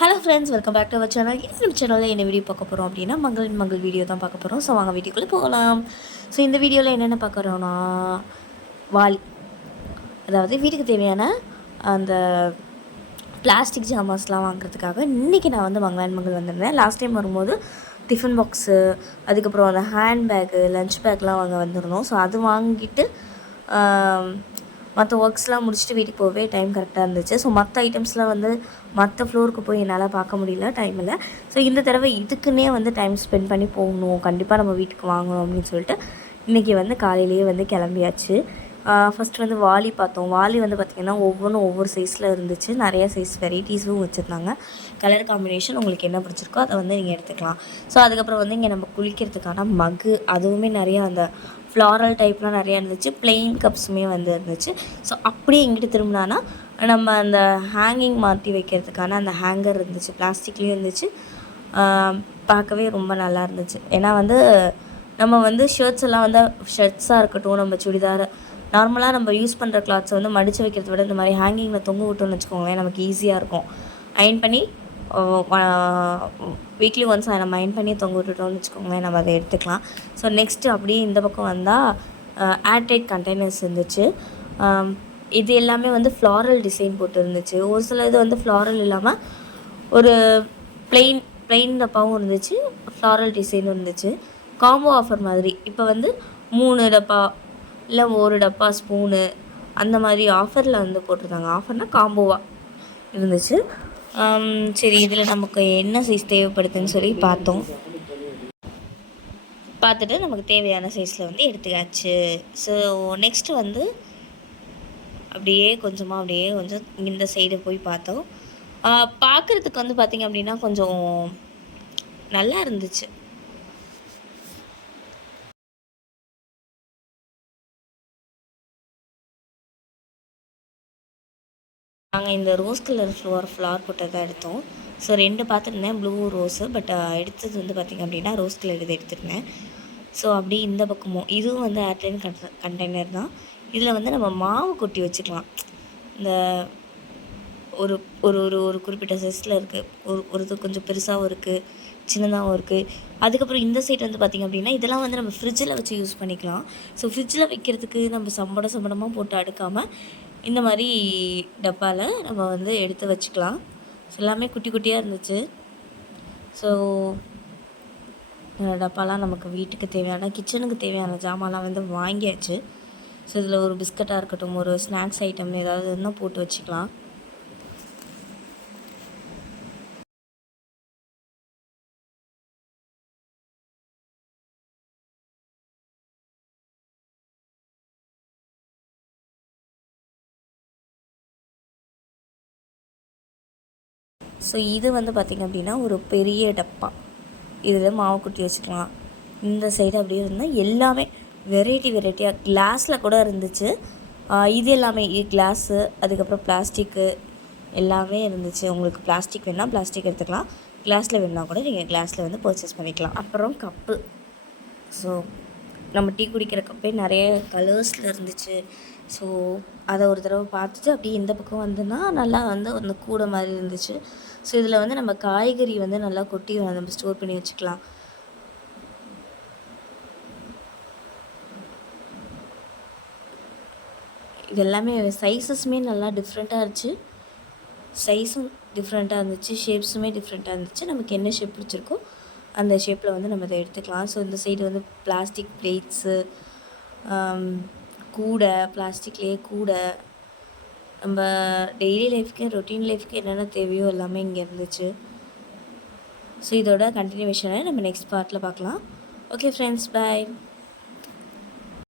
Hello friends, welcome back to our channel. இந்த சேனலில் என்ன வீடியோ பார்க்க போகிறோம் அப்படின்னா மங்கள் வீடியோ தான் பார்க்க போகிறோம். ஸோ வாங்க வீடியோக்குள்ளே போகலாம். ஸோ இந்த வீடியோவில் என்னென்ன பார்க்குறோன்னா வாளி, அதாவது வீட்டுக்கு தேவையான அந்த பிளாஸ்டிக் ஜாமான்ஸ்லாம் வாங்குறதுக்காக இன்றைக்கி நான் வந்து மங்கள் வந்திருந்தேன். லாஸ்ட் டைம் வரும்போது டிஃபன் பாக்ஸு, அதுக்கப்புறம் அந்த ஹேண்ட் பேக்கு, லஞ்ச் பேக்லாம் வாங்க வந்திருந்தோம். ஸோ அது வாங்கிட்டு மற்ற ஒர்க்ஸ்லாம் முடிச்சுட்டு வீட்டுக்கு போகவே டைம் கரெக்டாக இருந்துச்சு. ஸோ மற்ற ஐட்டம்ஸ்லாம் வந்து மற்ற ஃப்ளோருக்கு போய் என்னால் பார்க்க முடியல, டைம் இல்லை. ஸோ இந்த தடவை இதுக்குன்னே வந்து டைம் ஸ்பெண்ட் பண்ணி போகணும், கண்டிப்பாக நம்ம வீட்டுக்கு வாங்கணும் அப்படின்னு சொல்லிட்டு இன்றைக்கி வந்து காலையிலேயே வந்து கிளம்பியாச்சு. ஃபஸ்ட்டு வந்து வாளி பார்த்தோம். வாளி வந்து பார்த்திங்கன்னா ஒவ்வொன்றும் ஒவ்வொரு சைஸில் இருந்துச்சு. நிறையா சைஸ் வெரைட்டிஸும் வச்சுருந்தாங்க. கலர் காம்பினேஷன் உங்களுக்கு என்ன பிடிச்சிருக்கோ அதை வந்து நீங்கள் எடுத்துக்கலாம். ஸோ அதுக்கப்புறம் வந்து இங்கே நம்ம குளிக்கிறதுக்கான மக்கு, அதுவுமே நிறையா அந்த ஃப்ளாரல் டைப்லாம் நிறையா இருந்துச்சு. பிளெயின் கப்ஸுமே வந்து இருந்துச்சு. ஸோ அப்படியே எங்கிட்ட திரும்பினானா நம்ம அந்த ஹேங்கிங் மாட்டி வைக்கிறதுக்கான அந்த ஹேங்கர் இருந்துச்சு. பிளாஸ்டிக்லேயும் இருந்துச்சு. பார்க்கவே ரொம்ப நல்லா இருந்துச்சு. ஏன்னா வந்து நம்ம வந்து ஷர்ட்ஸ் எல்லாம் வந்து ஷர்ட்ஸாக இருக்கட்டும், நம்ம சுடிதார் நார்மலாக நம்ம யூஸ் பண்ணுற கிளாத்ஸை வந்து மடித்து வைக்கிறத விட இந்த மாதிரி ஹேங்கிங்கில் தொங்க விட்டோம்னு வச்சுக்கோங்களேன், நமக்கு ஈஸியாக இருக்கும். அயன் பண்ணி வீக்லி ஒன்ஸ் நம்ம அயன் பண்ணி தொங்க விட்டுட்டோம்னு வச்சுக்கோங்களேன், நம்ம அதை எடுத்துக்கலாம். ஸோ நெக்ஸ்ட்டு அப்படியே இந்த பக்கம் வந்தால் ஏர்டைட் கண்டெய்னர்ஸ் இருந்துச்சு. இது எல்லாமே வந்து ஃப்ளாரல் டிசைன் போட்டு இருந்துச்சு. ஒரு சில இது வந்து ஃப்ளாரல் இல்லாமல் ஒரு பிளெயின் டப்பாவும் இருந்துச்சு, ஃப்ளாரல் டிசைனும் இருந்துச்சு. காம்போ ஆஃபர் மாதிரி இப்போ வந்து 3 டப்பா இல்லை 1 டப்பா ஸ்பூனு அந்த மாதிரி ஆஃபரில் வந்து போட்டிருந்தாங்க. ஆஃபர்னால் காம்போவாக இருந்துச்சு. சரி, இதில் நமக்கு என்ன சைஸ் தேவைப்படுதுன்னு சொல்லி பார்த்துட்டு நமக்கு தேவையான சைஸில் வந்து எடுத்துக்காச்சு. ஸோ நெக்ஸ்ட்டு வந்து அப்படியே கொஞ்சம் இந்த சைடு போய் பார்த்தோம். பார்க்குறதுக்கு வந்து பார்த்திங்க அப்படின்னா கொஞ்சம் நல்லா இருந்துச்சு. நாங்கள் இந்த ரோஸ் கலர் ஃப்ளவர் போட்டது தான் எடுத்தோம். ஸோ 2 பார்த்துருந்தேன், ப்ளூ ரோஸு. பட் எடுத்தது வந்து பார்த்திங்க அப்படின்னா ரோஸ் கலர் இது எடுத்துருந்தேன். ஸோ அப்படி இந்த பக்கமும் இதுவும் வந்து ஏர்டைன் கண்டெய்னர் தான். இதில் வந்து நம்ம மாவு கொட்டி வச்சுக்கலாம். இந்த ஒரு ஒரு ஒரு ஒரு குறிப்பிட்ட சைஸில் இருக்குது. ஒரு இது கொஞ்சம் பெருசாகவும் இருக்குது, சின்னதாகவும் இருக்குது. அதுக்கப்புறம் இந்த சைட் வந்து பார்த்திங்க அப்படின்னா இதெல்லாம் வந்து நம்ம ஃப்ரிட்ஜில் வச்சு யூஸ் பண்ணிக்கலாம். ஸோ ஃப்ரிட்ஜில் வைக்கிறதுக்கு நம்ம சம்படமாக போட்டு அடுக்காமல் இந்த மாதிரி டப்பாவில் நம்ம வந்து எடுத்து வச்சுக்கலாம். எல்லாமே குட்டி குட்டியாக இருந்துச்சு. ஸோ டப்பாலாம் நமக்கு வீட்டுக்கு தேவையான கிச்சனுக்கு தேவையான ஜாமான்லாம் வந்து வாங்கியாச்சு. ஸோ இதில் ஒரு பிஸ்கட்டாக இருக்கட்டும், ஒரு ஸ்நாக்ஸ் ஐட்டம் ஏதாவது இருந்தால் போட்டு வச்சுக்கலாம். ஸோ இது வந்து பார்த்திங்க அப்படின்னா ஒரு பெரிய டப்பா, இதில் மாவு குட்டி வச்சுக்கலாம். இந்த சைடு அப்படியே இருந்தால் எல்லாமே வெரைட்டியாக கிளாஸில் கூட இருந்துச்சு. இது எல்லாமே கிளாஸு, அதுக்கப்புறம் பிளாஸ்டிக்கு எல்லாமே இருந்துச்சு. உங்களுக்கு பிளாஸ்டிக் வேணால் பிளாஸ்டிக் எடுத்துக்கலாம், கிளாஸில் வேணுன்னா கூட நீங்கள் கிளாஸில் வந்து பர்ச்சேஸ் பண்ணிக்கலாம். அப்புறம் கப்பு, ஸோ நம்ம டீ குடிக்கிற கப்பே நிறைய கலர்ஸில் இருந்துச்சு. ஸோ அதை ஒரு தடவை பார்த்துட்டு அப்படியே இந்த பக்கம் வந்துன்னா நல்லா வந்து அந்த கூடை மாதிரி இருந்துச்சு. ஸோ இதில் வந்து நம்ம காய்கறி வந்து நல்லா கொட்டி நம்ம ஸ்டோர் பண்ணி வச்சுக்கலாம். இது எல்லாமே சைஸஸுமே நல்லா டிஃப்ரெண்ட்டாக இருந்துச்சு. சைஸும் டிஃப்ரெண்ட்டாக இருந்துச்சு, ஷேப்ஸுமே டிஃப்ரெண்ட்டாக இருந்துச்சு. நமக்கு என்ன ஷேப் பிடிச்சிருக்கோ அந்த ஷேப்பில் வந்து நம்ம இதை எடுத்துக்கலாம். ஸோ இந்த சைடு வந்து பிளாஸ்டிக் பிளேட்ஸு, கூடை, பிளாஸ்டிக்லேயே கூடை, நம்ம டெய்லி லைஃப்க்கு ரொட்டீன் லைஃப்க்கு என்னென்ன தேவையோ எல்லாமே இங்கே இருந்துச்சு. ஸோ இதோட கண்டினியூவேஷனை நம்ம நெக்ஸ்ட் பார்ட்டில் பார்க்கலாம். ஓகே ஃப்ரெண்ட்ஸ், பாய்.